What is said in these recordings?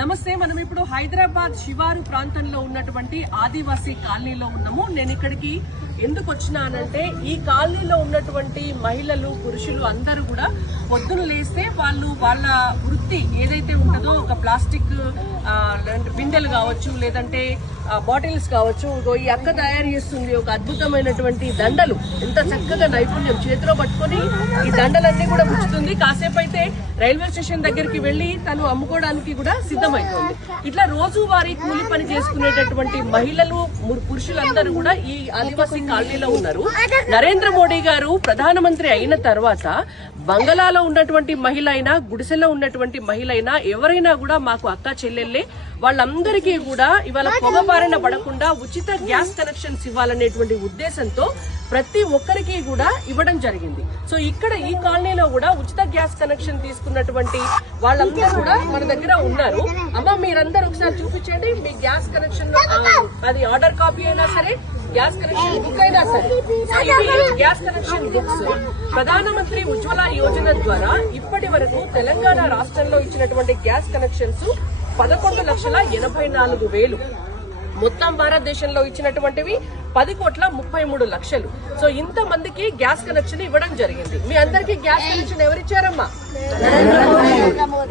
నమస్తే. మనం ఇప్పుడు హైదరాబాద్ శివారు ప్రాంతంలో ఉన్నటువంటి ఆదివాసీ కాలనీలో ఉన్నాము. నేను ఇక్కడికి ఎందుకు వచ్చినానంటే ఈ కాలనీలో ఉన్నటువంటి మహిళలు పురుషులు అందరూ కూడా పొద్దున లేస్తే వాళ్ళ వృత్తి ఏదైతే ఉంటుందో ఒక ప్లాస్టిక్ బిందెలు కావచ్చు, లేదంటే బాటిల్స్ కావచ్చు, ఈ అక్క తయారు చేస్తుంది ఒక అద్భుతమైనటువంటి దండలు. ఎంత చక్కగా నైపుణ్యం చేతిలో పట్టుకొని ఈ దండలన్నీ కూడా ముచ్చుతుంది. కాసేపు అయితే రైల్వే స్టేషన్ దగ్గరికి వెళ్లి తను అమ్ముకోవడానికి కూడా సిద్ధమైతుంది. ఇట్లా రోజువారీ కూలి పని చేసుకునేటటువంటి మహిళలు పురుషులందరూ కూడా ఈ ఆదివాసీ కాలనీలో ఉన్నారు. నరేంద్ర మోడీ గారు ప్రధానమంత్రి అయిన తర్వాత బంగళాలో ఉన్నటువంటి మహిళ అయినా, గుడిసెలో ఉన్నటువంటి మహిళ అయినా, ఎవరైనా కూడా మాకు అక్క చెల్లెళ్ళే, వాళ్ళందరికీ కూడా ఇవాళ పొగబారిన పడకుండా ఉచిత గ్యాస్ కనెక్షన్స్ ఇవ్వాలనేటువంటి ఉద్దేశంతో ప్రతి ఒక్కరికి కూడా ఇవ్వడం జరిగింది. సో ఇక్కడ ఈ కాలనీలో కూడా ఉచిత గ్యాస్ కనెక్షన్ తీసుకున్నటువంటి వాళ్ళందరూ కూడా మన దగ్గర ఉన్నారు. అమ్మ, మీరందరూ ఒకసారి చూపించండి మీ గ్యాస్ కనెక్షన్. అది ఆర్డర్ కాపీ అయినా సరే, గ్యాస్ కనెక్షన్ బుక్ అయినా సరే. గ్యాస్ కనెక్షన్ బుక్స్ ప్రధానమంత్రి ఉజ్వల యోజన ద్వారా ఇప్పటి వరకు తెలంగాణ రాష్ట్రంలో ఇచ్చినటువంటి గ్యాస్ కనెక్షన్స్ 11,84,000. మొత్తం భారతదేశంలో ఇచ్చినటువంటివి 10,33,00,000. సో ఇంత మందికి గ్యాస్ కనెక్షన్ ఇవ్వడం జరిగింది. మీ అందరికీ గ్యాస్ కనెక్షన్ ఎవరిచ్చారమ్మా?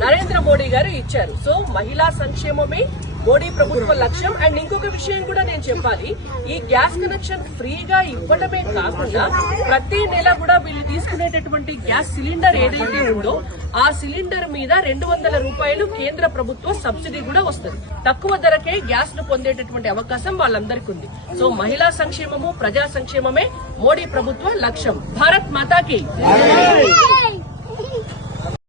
నరేంద్ర మోడీ గారు ఇచ్చారు. సో మహిళా సంక్షేమమే మోడీ ప్రభుత్వ లక్ష్యం. అండ్ ఇంకొక విషయం కూడా నేను చెప్పాలి, ఈ గ్యాస్ కనెక్షన్ ఫ్రీగా ఇవ్వడమే కాకుండా ప్రతి నెల కూడా వీళ్ళు తీసుకునేటటువంటి గ్యాస్ సిలిండర్ ఏదైతే ఉందో ఆ సిలిండర్ మీద 200 రూపాయలు కేంద్ర ప్రభుత్వ సబ్సిడీ కూడా వస్తుంది. తక్కువ ధరకే గ్యాస్ ను పొందేటటువంటి అవకాశం వాళ్ళందరికీ ఉంది. సో మహిళా సంక్షేమము, ప్రజా సంక్షేమమే మోడీ ప్రభుత్వ లక్ష్యం. భారత్ మాతాకి.